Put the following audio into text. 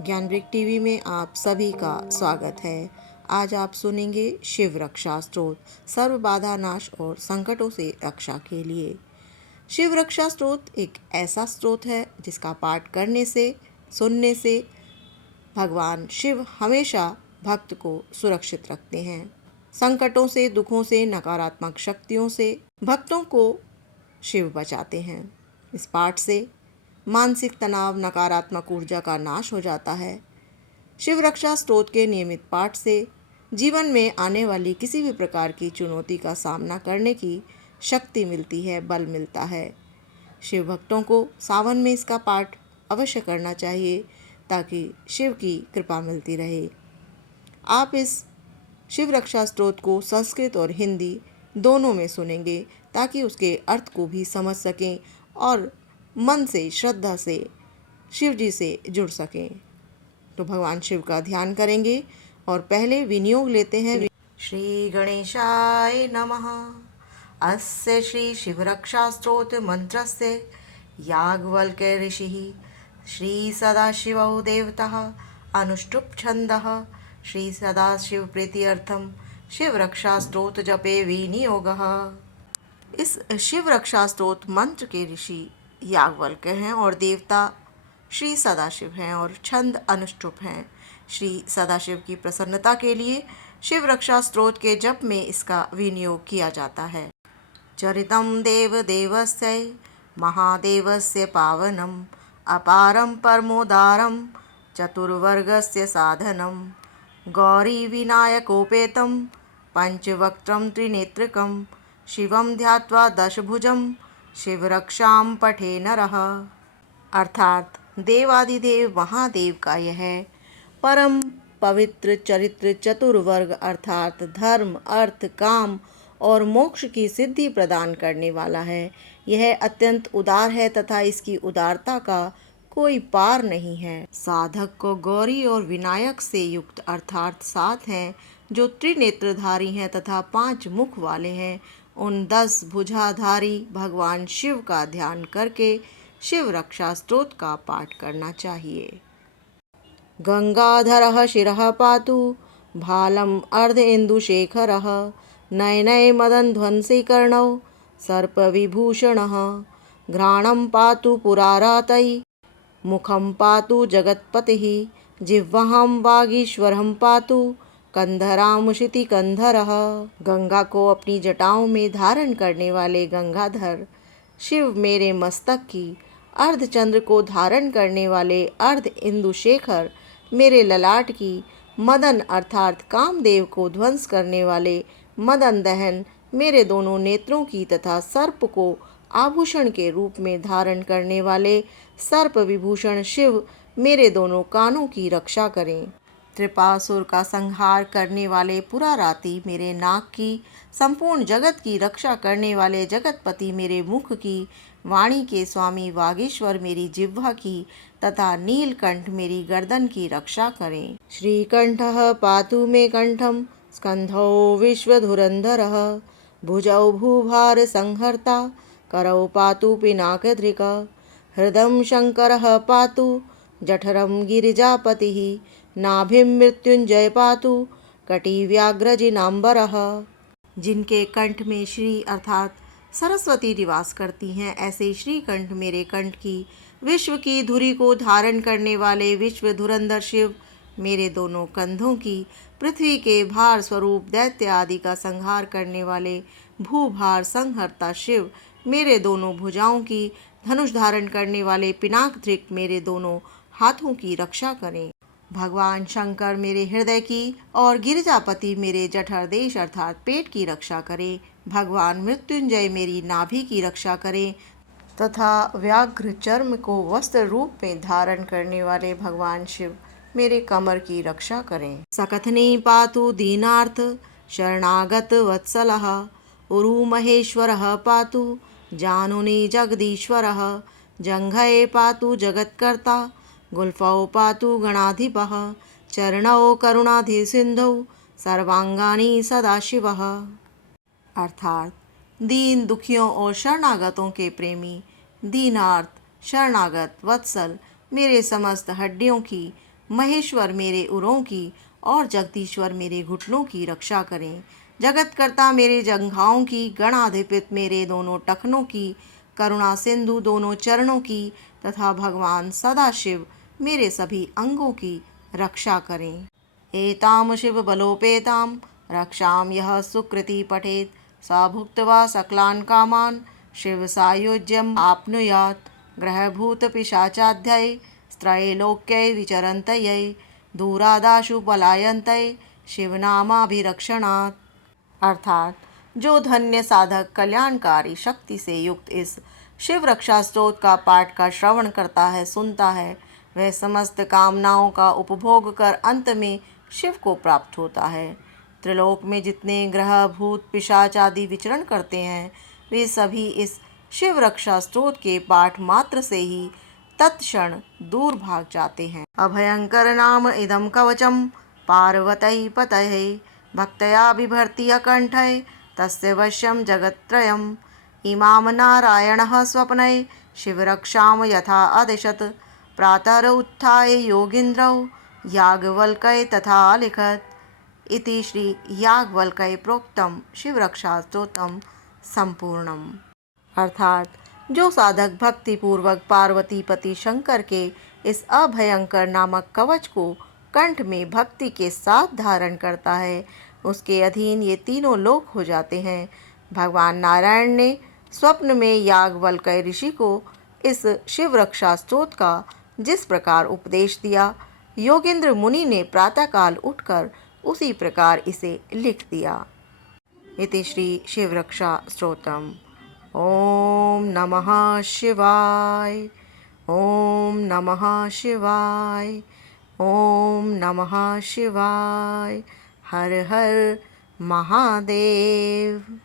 ज्ञानवृक्ष TV में आप सभी का स्वागत है। आज आप सुनेंगे शिव रक्षा स्तोत्र, सर्व बाधा नाश और संकटों से रक्षा के लिए। शिव रक्षा स्तोत्र एक ऐसा स्तोत्र है जिसका पाठ करने से, सुनने से भगवान शिव हमेशा भक्त को सुरक्षित रखते हैं। संकटों से, दुखों से, नकारात्मक शक्तियों से भक्तों को शिव बचाते हैं। इस पाठ से मानसिक तनाव, नकारात्मक ऊर्जा का नाश हो जाता है। शिव रक्षा स्तोत्र के नियमित पाठ से जीवन में आने वाली किसी भी प्रकार की चुनौती का सामना करने की शक्ति मिलती है, बल मिलता है। शिव भक्तों को सावन में इसका पाठ अवश्य करना चाहिए ताकि शिव की कृपा मिलती रहे। आप इस शिव रक्षा स्तोत्र को संस्कृत और हिंदी दोनों में सुनेंगे ताकि उसके अर्थ को भी समझ सकें और मन से, श्रद्धा से शिव जी से जुड़ सकें। तो भगवान शिव का ध्यान करेंगे और पहले विनियोग लेते हैं। श्री गणेशाय नमः। अस्य श्री शिव रक्षा स्तोत्र मंत्रस्य याज्ञवल्क्य ऋषिः श्री सदाशिवौ देवतः अनुष्टुप् छन्दः श्री सदाशिव प्रीत्यर्थम शिव रक्षा स्तोत्र जपे विनियोगः। इस शिव रक्षा स्तोत्र मंत्र के ऋषि याज्ञवल्क्य हैं और देवता श्री सदाशिव हैं और छंद अनुष्टुप हैं। श्री सदाशिव की प्रसन्नता के लिए शिव रक्षा स्तोत्र के जप में इसका विनियोग किया जाता है। चरितं देव देवस्य महादेवस्य पावनम अपारं परमोदारं चतुर्वर्गस्य साधनं गौरी विनायकोपेतं पंचवक्त्रं त्रिनेत्रकं शिवं ध्यात्वा दशभुजं शिव रक्षां पठे नरः। अर्थात देवादिदेव महादेव का यह परम पवित्र चरित्र चतुर्वर्ग अर्थात धर्म, अर्थ, काम और मोक्ष की सिद्धि प्रदान करने वाला है। यह अत्यंत उदार है तथा इसकी उदारता का कोई पार नहीं है। साधक को गौरी और विनायक से युक्त अर्थात 7 हैं जो त्रिनेत्रधारी हैं तथा 5 मुख वाले हैं। उन 10 भुजाधारी भगवान शिव का ध्यान करके शिव रक्षा स्तोत्र का पाठ करना चाहिए। गंगाधरः शिरः पातु भालम् अर्ध इंदुशेखरः नयनये मदनध्वंसी कर्णौ सर्पविभूषणः घ्राणं पातु पुरारातै मुखं पातु जगत्पतिः जिह्वां वागीश्वरं पातु कंधरामुशिति कंधरः। गंगा को अपनी जटाओं में धारण करने वाले गंगाधर शिव मेरे मस्तक की, अर्धचंद्र को धारण करने वाले अर्ध इंदुशेखर मेरे ललाट की, मदन अर्थात कामदेव को ध्वंस करने वाले मदन दहन मेरे दोनों नेत्रों की तथा सर्प को आभूषण के रूप में धारण करने वाले सर्प विभूषण शिव मेरे दोनों कानों की रक्षा करें। त्रिपासुर का संहार करने वाले पुराराती मेरे नाक की, संपूर्ण जगत की रक्षा करने वाले जगतपति मेरे मुख की, वाणी के स्वामी वागीश्वर मेरी जिह्वा की तथा नीलकंठ मेरी गर्दन की रक्षा करें। श्रीकंठः पातु मे कंठम स्कंधौ विश्वधुरंधरः भुजौ भूभार संहर्ता करौ पातु पिनाकधृक हृदं शंकरः पातु जठरं गिरिजापतिः नाभिं मृत्युंजय पातु कटिव्याघ्रजिनांबरः। जिनके कंठ में श्री अर्थात सरस्वती निवास करती हैं, ऐसे श्रीकंठ मेरे कंठ की, विश्व की धुरी को धारण करने वाले विश्व धुरंधर शिव मेरे दोनों कंधों की, पृथ्वी के भार स्वरूप दैत्य आदि का संहार करने वाले भूभार संहर्ता शिव मेरे दोनों भुजाओं की, धनुष धारण करने वाले पिनाकधृक मेरे दोनों हाथों की रक्षा करें। भगवान शंकर मेरे हृदय की और गिरिजापति मेरे जठर देश अर्थात पेट की रक्षा करें। भगवान मृत्युंजय मेरी नाभि की रक्षा करें तथा व्याघ्र चर्म को वस्त्र रूप में धारण करने वाले भगवान शिव मेरे कमर की रक्षा करें। सकथनी पातु दीनार्थ शरणागत वत्सलः उरु महेश्वरः पातु जानुनी जगदीश्वरः जंघये पातु जगत्कर्ता गुल्फौ पातु गणाधिपः चरणौ करुणाधिसिन्धौ सर्वांगानि सदाशिवः। अर्थात दीन दुखियों और शरणागतों के प्रेमी, दीनार्थ, शरणागत, वत्सल, मेरे समस्त हड्डियों की, महेश्वर मेरे उरों की और जगदीश्वर मेरे घुटनों की रक्षा करें। जगतकर्ता मेरे जंघाओं की, गणाधिपति मेरे दोनों टखनों की, करुणा सिंधु दोनों चरणों की तथा भगवान सदाशिव मेरे सभी अंगों की रक्षा करें। एताम शिव बलोपेताम रक्षाम यह सुकृति पठेत सा भुक्त्वा सकलान कामान शिव सायुज्यम आपनुयात्। ग्रहभूत पिशाचाध्याय त्रैलोक्यै विचरन्तयै दूरादाशु पलायन्तै शिवनामाभिरक्षणात्। अर्थात जो धन्य साधक कल्याणकारी शक्ति से युक्त इस शिव रक्षा स्तोत्र का पाठ का श्रवण करता है, सुनता है, वह समस्त कामनाओं का उपभोग कर अंत में शिव को प्राप्त होता है। त्रिलोक में जितने ग्रह भूत पिशाच आदि विचरण करते हैं, वे सभी इस शिव रक्षा स्तोत्र के पाठ मात्र से ही तत्क्षण दूर भाग जाते हैं। अभयंकर नाम इदं कवचम पार्वती पतये भक्तया बिभर्ति अकंठय तस्य वश्यं जगत्त्रयम्। इमां नारायणः स्वप्ने शिवरक्षां यथा अदिशत् प्रातः उत्थाय योगीन्द्रौ याज्ञवल्क्य तथा अलिखत्। इति श्री याज्ञवल्क्य प्रोक्तम शिवरक्षा स्तोत्रम संपूर्णम। अर्थात जो साधक भक्ति पूर्वक पार्वती पति शंकर के इस अभयंकर नामक कवच को कंठ में भक्ति के साथ धारण करता है, उसके अधीन ये तीनों लोक हो जाते हैं। भगवान नारायण ने स्वप्न में याज्ञवल्क्य ऋषि को इस शिव रक्षा स्तोत्र का जिस प्रकार उपदेश दिया, योगींद्र मुनि ने प्रातःकाल उठकर उसी प्रकार इसे लिख दिया। इति श्री शिव रक्षा स्तोत्रम। ओम नमः शिवाय। ओम नमः शिवाय। ओम नमः शिवाय। हर हर महादेव।